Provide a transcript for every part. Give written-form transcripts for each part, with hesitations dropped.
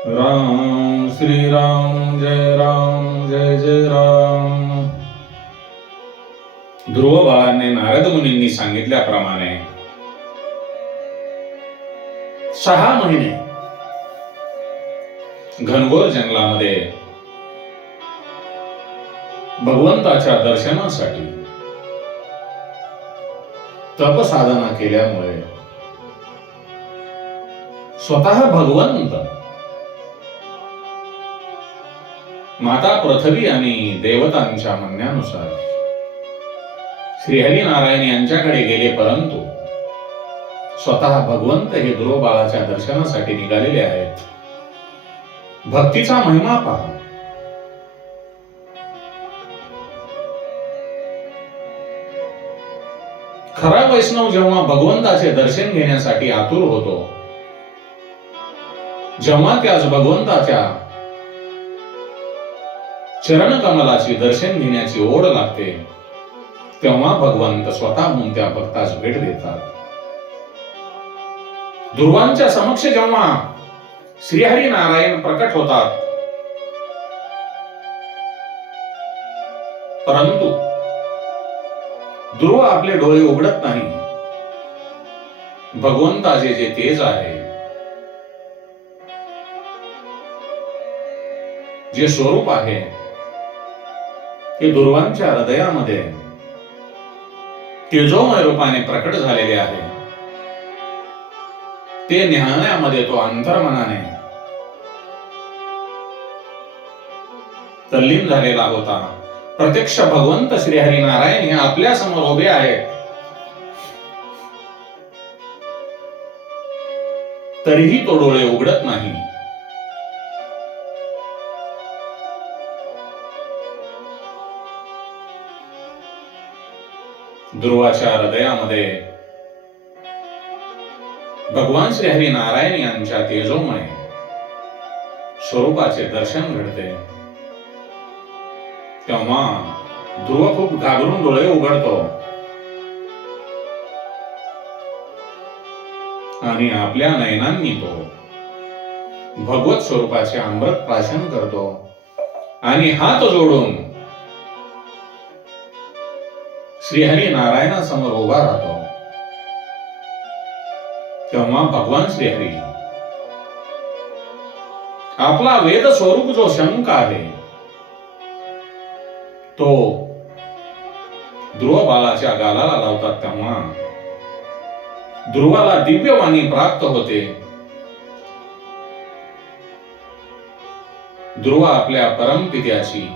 राम श्रीराम जय जय राम. ध्रुव बाळांनी नारद मुनींनी सांगितल्याप्रमाणे 6 महिने घनघोर जंगलामध्ये भगवंताच्या दर्शनासाठी तपसाधना केल्यामुळे स्वतः भगवंत माता पृथ्वी आणि देवतांच्या म्हणण्यानुसार श्रीहरी नारायण यांच्याकडे गेले, परंतु स्वतः भगवंत हे ध्रुव बाळाच्या दर्शनासाठी निघालेले आहेत. भक्तीचा महिमा पहा. खरा वैष्णव जेव्हा भगवंताचे दर्शन घेण्यासाठी आतुर होतो, जेव्हा त्यास भगवंताच्या चरण कमलाची दर्शन घेण्याची ओढ लागते, तेव्हा भगवंत स्वतःहून त्या भक्तास भेट देतात. ध्रुवांच्या समक्ष जेव्हा श्रीहरी नारायण प्रकट होतात, परंतु ध्रुव आपले डोळे उघडत नाही. भगवंताचे जे तेज आहे, जे स्वरूप आहे, ते ध्रुवांच्या हृदयामध्ये तेजोमय रूपाने प्रकट झालेले आहे. ते न्याहाळण्यामध्ये तो अंतर्मनाने तल्लीन झालेला होता. प्रत्यक्ष भगवंत श्रीहरी नारायण हे आपल्या समोर उभे आहेत, तरीही तो डोळे उघडत नाही. ध्रुवाच्या हृदयामध्ये भगवान श्रीहरी नारायण यांच्या तेजोमय स्वरूपाचे दर्शन घडते. तेव्हा ध्रुव खूप घाबरून डोळे उघडतो आणि आपल्या नयनांनी तो भगवत स्वरूपाचे अमृत प्राशन करतो आणि हात जोडून श्रीहरी नारायणासमोर उभा राहतो. तेव्हा भगवान श्रीहरी आपला वेद स्वरूप जो शंख आहे, तो ध्रुव बाळाच्या गालाला लावतात. तेव्हा ध्रुवाला दिव्यवाणी प्राप्त होते. ध्रुव आपल्या परमपित्याची,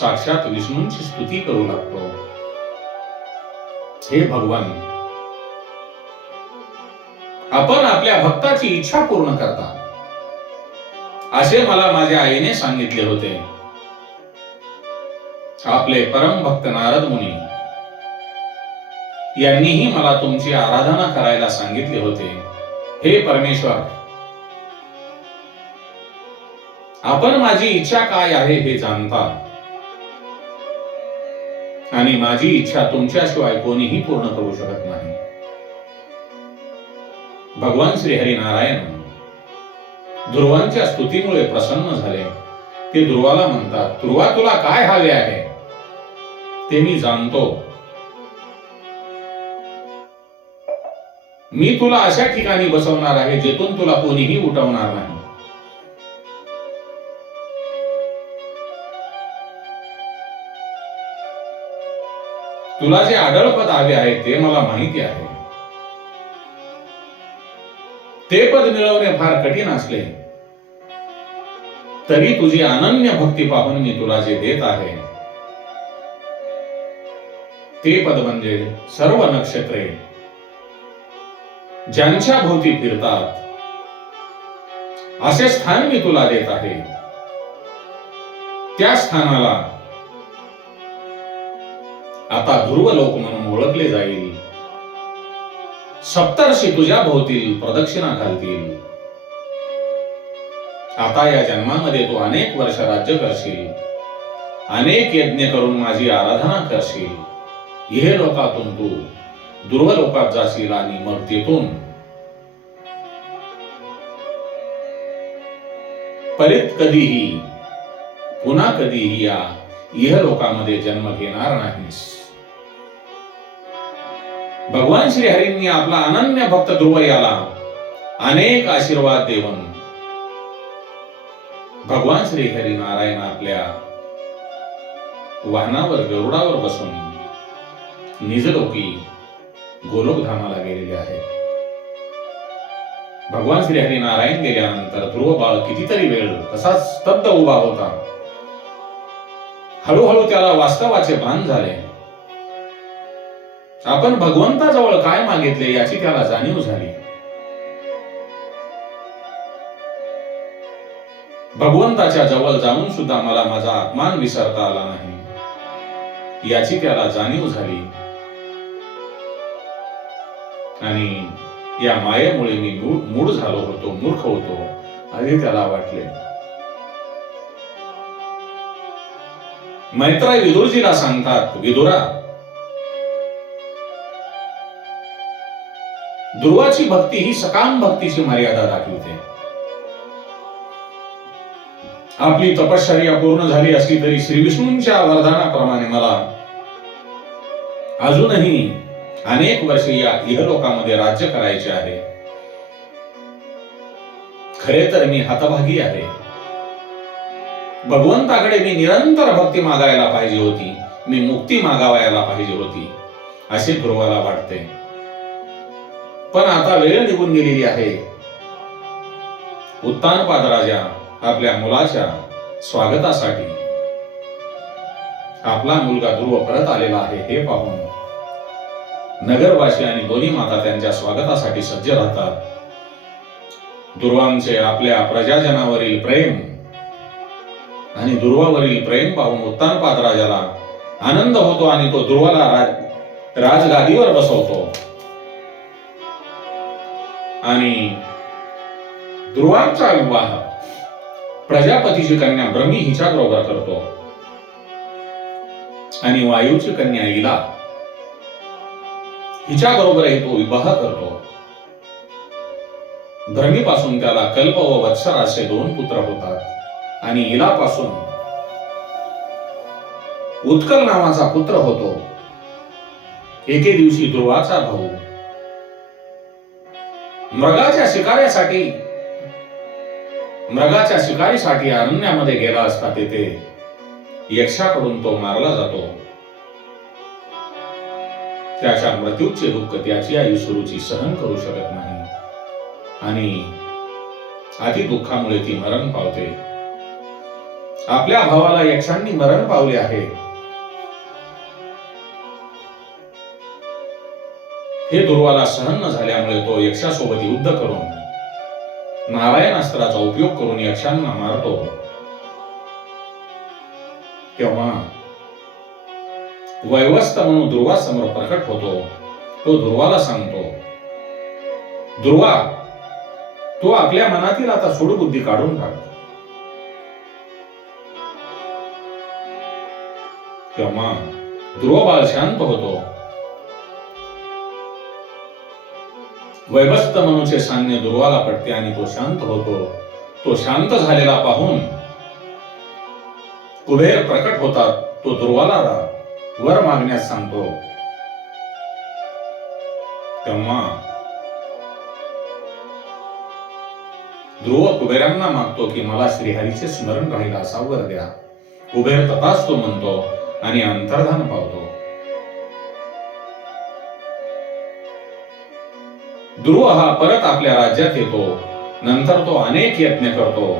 साक्षात विष्णूंची स्तुती करू लागतो. हे भगवान, आपण आपल्या भक्ताची इच्छा पूर्ण करता, असे मला माझ्या आईने सांगितले होते. आपले परम भक्त नारद मुनी यांनीही मला तुमची आराधना करायला सांगितले होते. हे परमेश्वर, आपण माझी इच्छा काय आहे हे जाणता आणि माझी इच्छा तुमच्याशिवाय कोणीही पूर्ण करू शकत नाही. भगवान श्रीहरी नारायण ध्रुवांच्या स्तुतीमुळे प्रसन्न झाले. ते ध्रुवाला म्हणतात, ध्रुवा, तुला काय हवे आहे ते मी जाणतो. मी तुला अशा ठिकाणी बसवणार आहे जेथून तुला कोणीही उठवणार नाही. तुला जे आढळपद हवे आहे ते मला माहिती आहे. ते पद मिळवणे फार कठीण असले तरी तुझी अनन्य भक्ती पाहून मी तुला जे देत आहे ते पद म्हणजे सर्व नक्षत्रे ज्यांच्या भोवती फिरतात असे स्थान मी तुला देत आहे. त्या स्थानाला आता ध्रुवलोक म्हणून ओळखले जाईल. सप्तर्षी तुझ्या भोवतील प्रदक्षिणा घालतील. आता या जन्मामध्ये तू अनेक वर्ष राज्य करशील, अनेक यज्ञ करून माझी आराधना करशील. इह लोकातून तू ध्रुवलोकात जाशील आणि मग तेथून परीत कधीही पुन्हा कधीही या इहलोकामध्ये जन्म घेणार नाहीस. भगवान श्रीहरींनी आपला अनन्य भक्त ध्रुव याला अनेक आशीर्वाद देऊन भगवान श्रीहरी नारायण आपल्या वाहनावर गरुडावर बसून निजलोकी गोलोकधामाला गेलेले आहेत. भगवान श्रीहरी नारायण गेल्यानंतर ध्रुव बाळ कितीतरी वेळ तसाच स्तब्ध उभा होता. हळूहळू त्याला वास्तवाचे भान झाले. आपण भगवंताजवळ काय मागितले याची त्याला जाणीव झाली. भगवंताच्या जवळ जाऊन सुद्धा मला माझा अपमान विसरता आला नाही याची त्याला जाणीव झाली. आणि या मायेमुळे मी मूढ झालो होतो, मूर्ख होतो असे त्याला वाटले. मैत्रेय विदुरजीला सांगतात, विदुरा, ध्रुवाची भक्ती ही सकाम भक्तीची मर्यादा दाखवते. आपली तपश्चर्या पूर्ण झाली असली तरी श्री विष्णूंच्या वरदानाप्रमाणे मला अजूनही अनेक वर्षे या इहलोकामध्ये राज्य करायचे आहे. खरे तर मी हतभागी आहे. भगवंताकडे मी निरंतर भक्ती मागायला पाहिजे होती, मी मुक्ती मागावायला पाहिजे होती असे ध्रुवाला वाटते. पण आता वेळ निघून गेलेली आहे. उत्तानपाद राजा आपल्या मुलाच्या स्वागतासाठी आपला मुलगा ध्रुव परत आलेला आहे हे पाहून नगरवासी आणि दोन्ही माता त्यांच्या स्वागतासाठी सज्ज राहतात. ध्रुवांचे आपल्या प्रजाजनावरील प्रेम आणि ध्रुवावरील प्रेम पाहून उत्तानपाद राजाला आनंद होतो आणि तो ध्रुवाला राजगादीवर बसवतो आणि ध्रुवांचा विवाह प्रजापतीची कन्या ब्रह्मी हिच्या बरोबर करतो आणि वायूची कन्या इला हिच्या बरोबरही तो विवाह करतो. ब्रह्मीपासून त्याला कल्प व वत्सर असे 2 पुत्र होतात आणि इलापासून उत्कल नावाचा पुत्र होतो. एके दिवशी ध्रुवाचा भाऊ मृगाच्या शिकारीसाठी अरण्यामध्ये गेला असता तेथे यक्षाकडून तो मारला जातो. त्याच्या मृत्यूचे दुःख त्याची आई सुरुची सहन करू शकत नाही आणि अति दुःखामुळे ती मरण पावते. आपल्या भावाला यक्षांनी मरण पावले आहे हे ध्रुवाला सहन न झाल्यामुळे तो यक्षासोबत युद्ध करून नारायणास्त्राचा उपयोग करून यक्षांना मारतो. तेव्हा वैवस्त म्हणून ध्रुवासमोर प्रकट होतो. तो ध्रुवाला सांगतो, ध्रुवा, तू आपल्या मनातील आता सूडबुद्धी काढून टाक. तेव्हा ध्रुव बाळ शांत होतो. वैवस्त मनुचे सांगणे ध्रुवाला पटते आणि तो शांत होतो. तो शांत झालेला पाहून कुबेर प्रकट होतात. तो ध्रुवाला वर मागण्यास सांगतो. तेव्हा ध्रुव कुबेरांना मागतो की मला श्रीहरीचे स्मरण राहील असा वर द्या. कुबेर तथास्तु म्हणतो आणि अंतर्धान पावतो. ध्रुव हा परत आपल्या राज्यात येतो. नंतर तो अनेक यज्ञ करतो.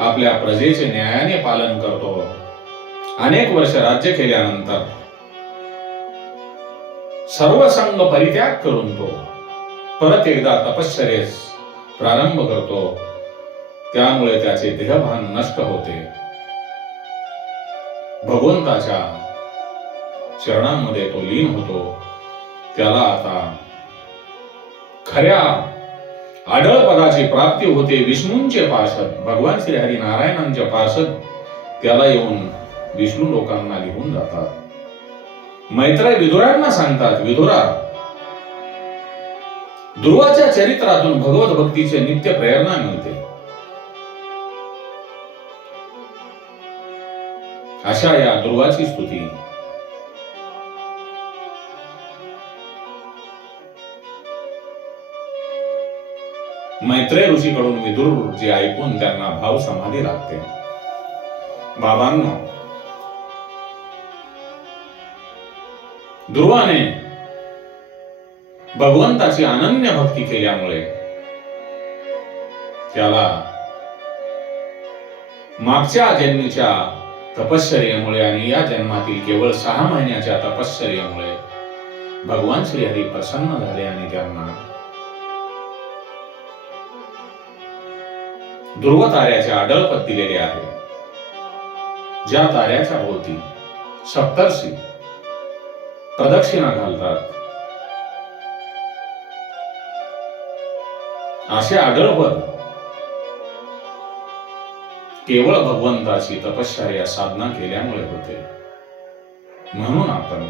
आपल्या प्रजेचे न्यायाने पालन करतो. अनेक वर्ष राज्य केल्यानंतर सर्व संग परित्याग करून तो परत एकदा तपश्चर्येस प्रारंभ करतो. त्यामुळे त्याचे देहभान नष्ट होते. भगवंताच्या चरणांमध्ये तो लीन होतो. त्याला आता खऱ्या आढळ पदाची प्राप्ती होते. विष्णूंचे पार्षद भगवान श्री हरी नारायणांचे पार्षद त्याला येऊन विष्णू लोकांना घेऊन जातात. मैत्रेय विदुरांना सांगतात, विदुरा, ध्रुवाच्या चरित्रातून भगवत भक्तीचे नित्य प्रेरणा मिळते. अशा या ध्रुवाची स्तुती मैत्रेय ऋषीकडून विदुर जे ऐकून त्यांना भाव समाधी लागते. बाबांनो, ध्रुवाने भगवंताची अनन्य भक्ती केल्यामुळे त्याला मागच्या जन्मीच्या तपश्चर्येमुळे आणि या जन्मातील केवळ 6 महिन्याच्या तपश्चर्येमुळे भगवान श्रीहरी प्रसन्न झाले आणि त्यांना ध्रुव ताऱ्याचे आडळपद दिलेले आहे. ज्या ताऱ्याच्या भोवती सप्तर्षी प्रदक्षिणा घालतात, असे आढळपद केवळ भगवंताची तपश्चर्या साधना केल्यामुळे होते. म्हणून आपण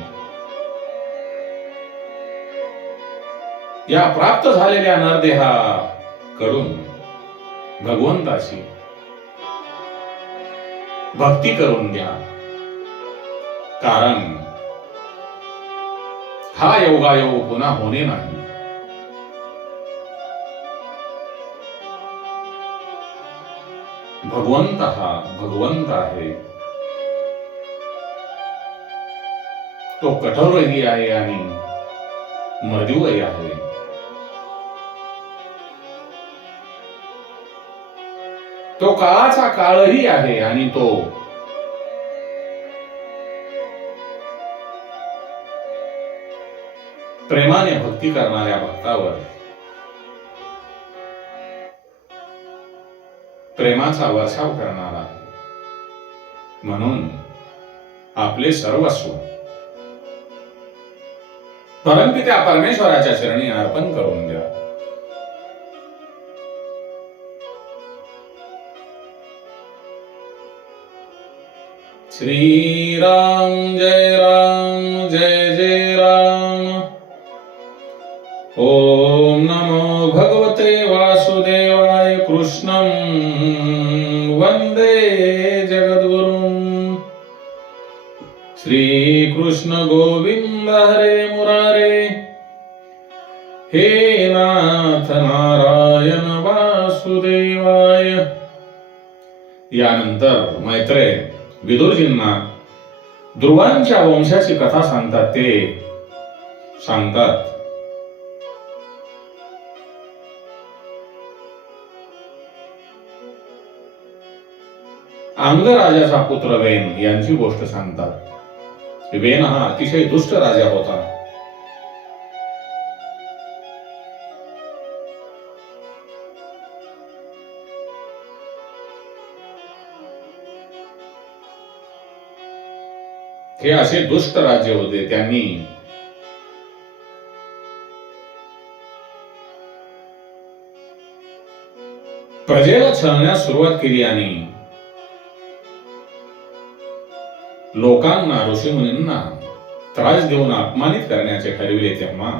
या प्राप्त झालेल्या नरदेहाकडून भगवंताची भक्ती करून द्या. कारण हा योगायोग पुन्हा होणे नाही. भगवंत हा भगवंत आहे. तो कठोरही आहे आणि मृदूही आहे. तो काळाचा काळही आहे आणि तो प्रेमाने भक्ती करणाऱ्या भक्तावर प्रेमाचा वर्षाव करणारा. म्हणून आपले सर्वस्व परमपित्या परमेश्वराच्या चरणी अर्पण करून द्या. श्री राम जय जय राम. ओम नमो भगवते वासुदेवाय. कृष्णं वंदे जगद्गुरुं. श्री कृष्ण गोविंद हरे मुरारे. हे नाथ नारायण वासुदेवाय. यानंतर मैत्रेय विदुरजींना ध्रुवांच्या वंशाची कथा सांगतात. ते सांगतात, अंगराजाचा पुत्र वेन यांची गोष्ट सांगतात. वेन हा अतिशय दुष्ट राजा होता. हे असे दुष्ट राज्य होते. त्यांनी प्रजेला छळण्यास सुरुवात केली आणि लोकांना ऋषीमुनींना त्रास देऊन अपमानित करण्याचे ठरविले. तेव्हा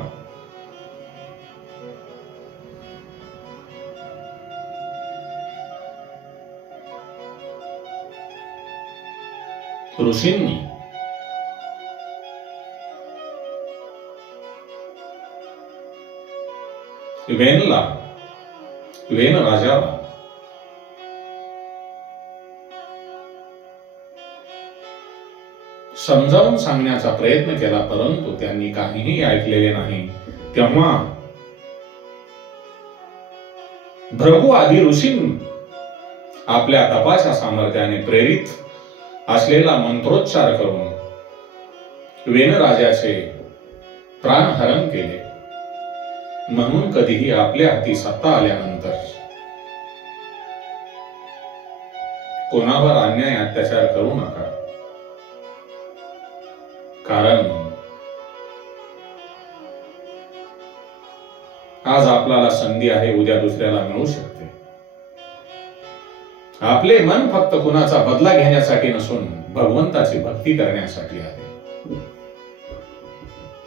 ऋषींनी वेन राजाला समजावून सांगण्याचा प्रयत्न केला, परंतु त्यांनी काहीही ऐकलेले नाही. तेव्हा भृगु आदी ऋषींनी आपल्या तपाच्या सामर्थ्याने प्रेरित असलेला मंत्रोच्चार करून वेन राजाचे प्राणहरण केले. म्हणून कधीही आपल्या हाती सत्ता आल्यानंतर कोणावर अन्याय अत्याचार करू नका. कारण आज आपल्याला संधी आहे, उद्या दुसऱ्याला मिळू शकते. आपले मन फक्त कुणाचा बदला घेण्यासाठी नसून भगवंताची भक्ती करण्यासाठी आहे.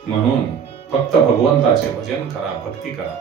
म्हणून फक्त भगवंताचे भजन करा, भक्ती करा.